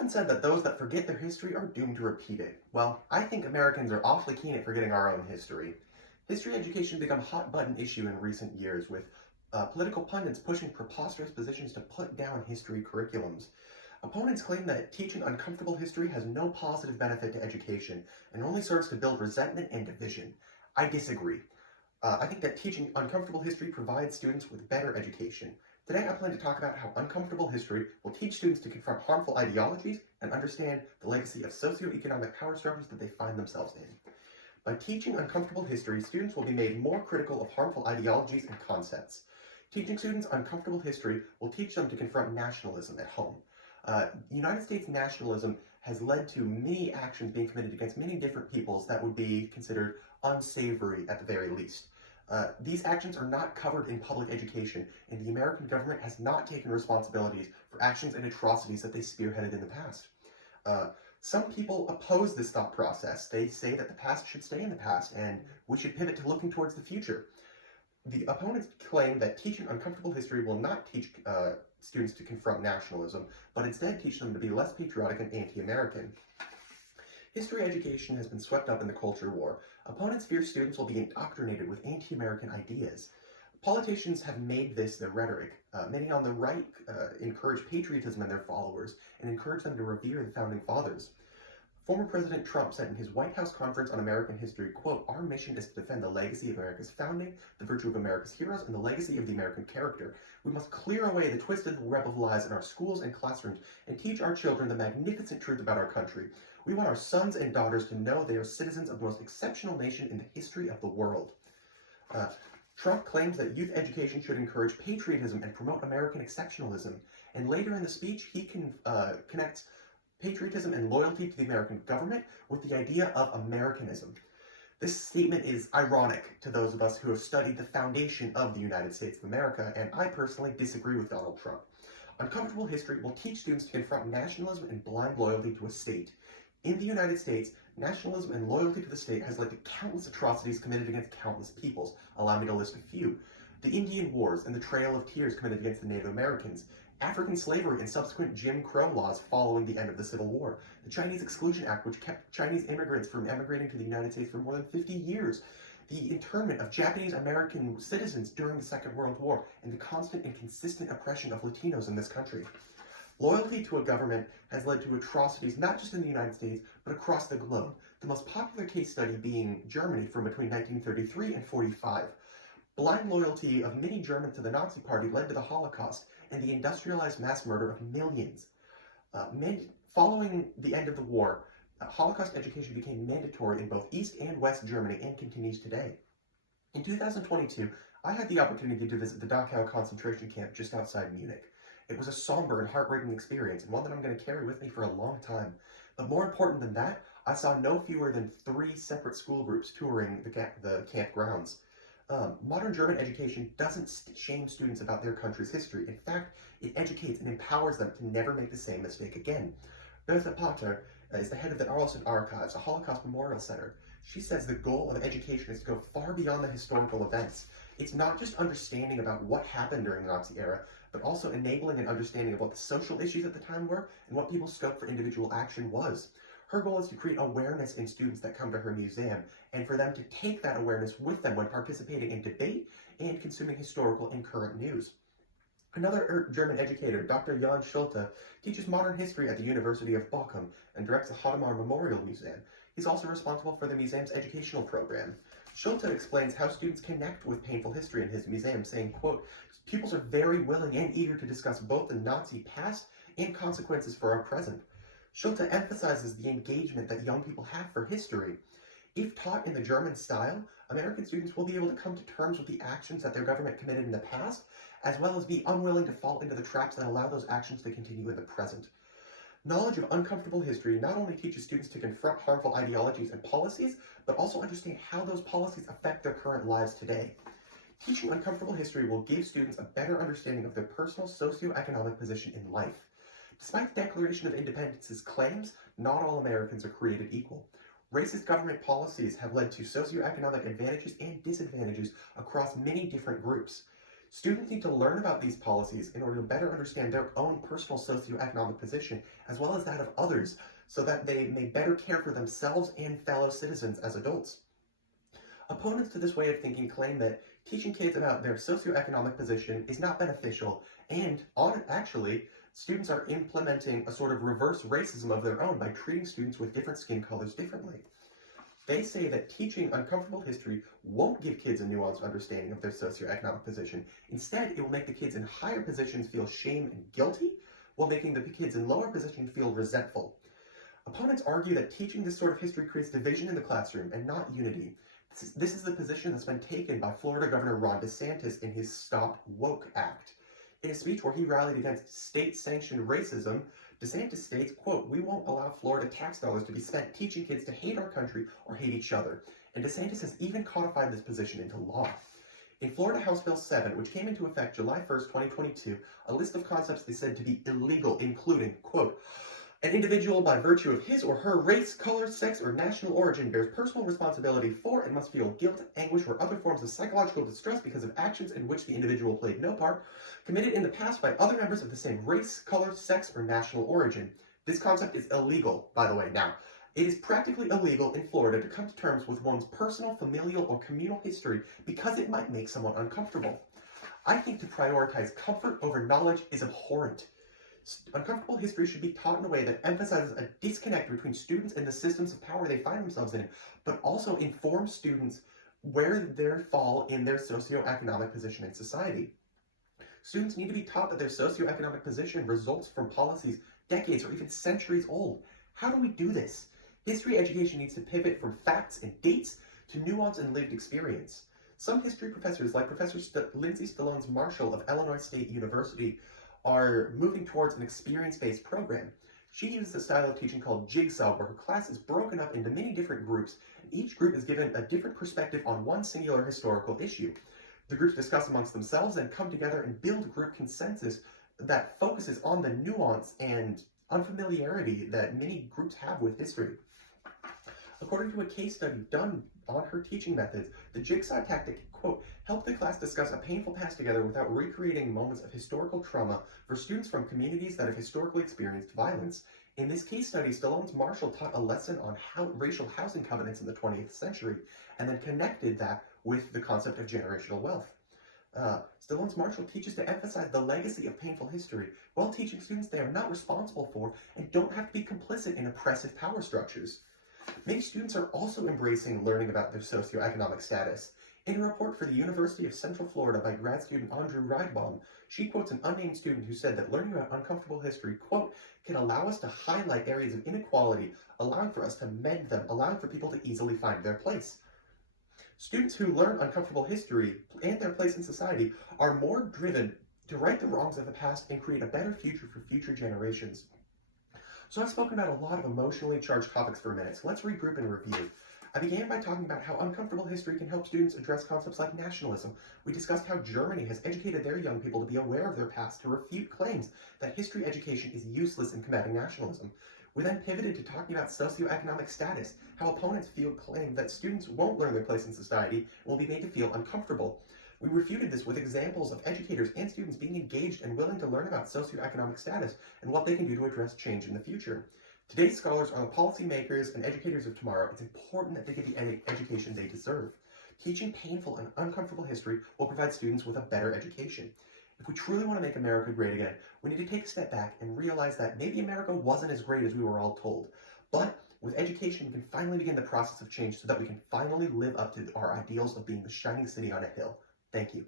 often said that those that forget their history are doomed to repeat it. Well, I think Americans are awfully keen at forgetting our own history. History education has become a hot-button issue in recent years, with political pundits pushing preposterous positions to put down history curriculums. Opponents claim that teaching uncomfortable history has no positive benefit to education and only serves to build resentment and division. I disagree. I think that teaching uncomfortable history provides students with better education. Today I plan to talk about how uncomfortable history will teach students to confront harmful ideologies and understand the legacy of socioeconomic power structures that they find themselves in. By teaching uncomfortable history, students will be made more critical of harmful ideologies and concepts. Teaching students uncomfortable history will teach them to confront nationalism at home. United States nationalism has led to many actions being committed against many different peoples that would be considered unsavory at the very least. These actions are not covered in public education, and the American government has not taken responsibilities for actions and atrocities that they spearheaded in the past. Some people oppose this thought process. They say that the past should stay in the past, and we should pivot to looking towards the future. The opponents claim that teaching uncomfortable history will not teach students to confront nationalism, but instead teach them to be less patriotic and anti-American. History education has been swept up in the culture war. Opponents fear students will be indoctrinated with anti-American ideas. Politicians have made this their rhetoric. Many on the right encourage patriotism in their followers and encourage them to revere the founding fathers. Former President Trump said in his White House conference on American history, quote, "Our mission is to defend the legacy of America's founding, the virtue of America's heroes, and the legacy of the American character. We must clear away the twisted web of lies in our schools and classrooms and teach our children the magnificent truth about our country. We want our sons and daughters to know they are citizens of the most exceptional nation in the history of the world." Trump claims that youth education should encourage patriotism and promote American exceptionalism. And later in the speech, he connects patriotism and loyalty to the American government with the idea of Americanism. This statement is ironic to those of us who have studied the foundation of the United States of America, and I personally disagree with Donald Trump. Uncomfortable history will teach students to confront nationalism and blind loyalty to a state. In the United States, nationalism and loyalty to the state has led to countless atrocities committed against countless peoples. Allow me to list a few. The Indian Wars and the Trail of Tears committed against the Native Americans, African slavery and subsequent Jim Crow laws following the end of the Civil War, the Chinese Exclusion Act, which kept Chinese immigrants from emigrating to the United States for more than 50 years, the internment of Japanese American citizens during the Second World War, and the constant and consistent oppression of Latinos in this country. Loyalty to a government has led to atrocities not just in the United States, but across the globe, the most popular case study being Germany from between 1933 and 45. Blind loyalty of many Germans to the Nazi Party led to the Holocaust and the industrialized mass murder of millions. Following the end of the war, Holocaust education became mandatory in both East and West Germany and continues today. In 2022, I had the opportunity to visit the Dachau concentration camp just outside Munich. It was a somber and heartbreaking experience, and one that I'm going to carry with me for a long time. But more important than that, I saw no fewer than 3 separate school groups touring the camp grounds. Modern German education doesn't shame students about their country's history. In fact, it educates and empowers them to never make the same mistake again. Bertha Pater is the head of the Arlington Archives, a Holocaust Memorial Center. She says the goal of education is to go far beyond the historical events. It's not just understanding about what happened during the Nazi era, but also enabling an understanding of what the social issues at the time were and what people's scope for individual action was. Her goal is to create awareness in students that come to her museum, and for them to take that awareness with them when participating in debate and consuming historical and current news. Another German educator, Dr. Jan Schulte, teaches modern history at the University of Bochum and directs the Hadamar Memorial Museum. He's also responsible for the museum's educational program. Schulte explains how students connect with painful history in his museum, saying, quote, "Pupils are very willing and eager to discuss both the Nazi past and consequences for our present." Schulte emphasizes the engagement that young people have for history. If taught in the German style, American students will be able to come to terms with the actions that their government committed in the past, as well as be unwilling to fall into the traps that allow those actions to continue in the present. Knowledge of uncomfortable history not only teaches students to confront harmful ideologies and policies, but also understand how those policies affect their current lives today. Teaching uncomfortable history will give students a better understanding of their personal socioeconomic position in life. Despite the Declaration of Independence's claims, not all Americans are created equal. Racist government policies have led to socioeconomic advantages and disadvantages across many different groups. Students need to learn about these policies in order to better understand their own personal socioeconomic position, as well as that of others, so that they may better care for themselves and fellow citizens as adults. Opponents to this way of thinking claim that teaching kids about their socioeconomic position is not beneficial, and actually, students are implementing a sort of reverse racism of their own by treating students with different skin colors differently. They say that teaching uncomfortable history won't give kids a nuanced understanding of their socioeconomic position. Instead, it will make the kids in higher positions feel shame and guilty, while making the kids in lower positions feel resentful. Opponents argue that teaching this sort of history creates division in the classroom and not unity. This is the position that's been taken by Florida Governor Ron DeSantis in his Stop Woke Act. In a speech where he rallied against state-sanctioned racism, DeSantis states, quote, "We won't allow Florida tax dollars to be spent teaching kids to hate our country or hate each other." And DeSantis has even codified this position into law. In Florida House Bill 7, which came into effect July 1st, 2022, a list of concepts is said to be illegal, including, quote, "An individual by virtue of his or her race, color, sex, or national origin bears personal responsibility for and must feel guilt, anguish, or other forms of psychological distress because of actions in which the individual played no part, committed in the past by other members of the same race, color, sex, or national origin." This concept is illegal, by the way. Now, it is practically illegal in Florida to come to terms with one's personal, familial, or communal history because it might make someone uncomfortable. I think to prioritize comfort over knowledge is abhorrent. Uncomfortable history should be taught in a way that emphasizes a disconnect between students and the systems of power they find themselves in, but also informs students where they fall in their socioeconomic position in society. Students need to be taught that their socioeconomic position results from policies decades or even centuries old. How do we do this? History education needs to pivot from facts and dates to nuance and lived experience. Some history professors, like Professor Lindsay Stallone-Marshall of Illinois State University, are moving towards an experience-based program. She uses a style of teaching called Jigsaw, where her class is broken up into many different groups, and each group is given a different perspective on one singular historical issue. The groups discuss amongst themselves and come together and build group consensus that focuses on the nuance and unfamiliarity that many groups have with history. According to a case study done on her teaching methods, the jigsaw tactic, quote, "helped the class discuss a painful past together without recreating moments of historical trauma for students from communities that have historically experienced violence." In this case study, Stallone-Marshall taught a lesson on racial housing covenants in the 20th century, and then connected that with the concept of generational wealth. Stallone-Marshall teaches to emphasize the legacy of painful history, while teaching students they are not responsible for and don't have to be complicit in oppressive power structures. Many students are also embracing learning about their socioeconomic status. In a report for the University of Central Florida by grad student Andrew Ridebaum, she quotes an unnamed student who said that learning about uncomfortable history, quote, "can allow us to highlight areas of inequality, allowing for us to mend them, allowing for people to easily find their place." Students who learn uncomfortable history and their place in society are more driven to right the wrongs of the past and create a better future for future generations. So I've spoken about a lot of emotionally charged topics for a minute, so let's regroup and review. I began by talking about how uncomfortable history can help students address concepts like nationalism. We discussed how Germany has educated their young people to be aware of their past to refute claims that history education is useless in combating nationalism. We then pivoted to talking about socioeconomic status, how opponents claim that students won't learn their place in society and will be made to feel uncomfortable. We refuted this with examples of educators and students being engaged and willing to learn about socioeconomic status and what they can do to address change in the future. Today's scholars are the policymakers and educators of tomorrow. It's important that they get the education they deserve. Teaching painful and uncomfortable history will provide students with a better education. If we truly want to make America great again, we need to take a step back and realize that maybe America wasn't as great as we were all told. But with education, we can finally begin the process of change so that we can finally live up to our ideals of being the shining city on a hill. Thank you.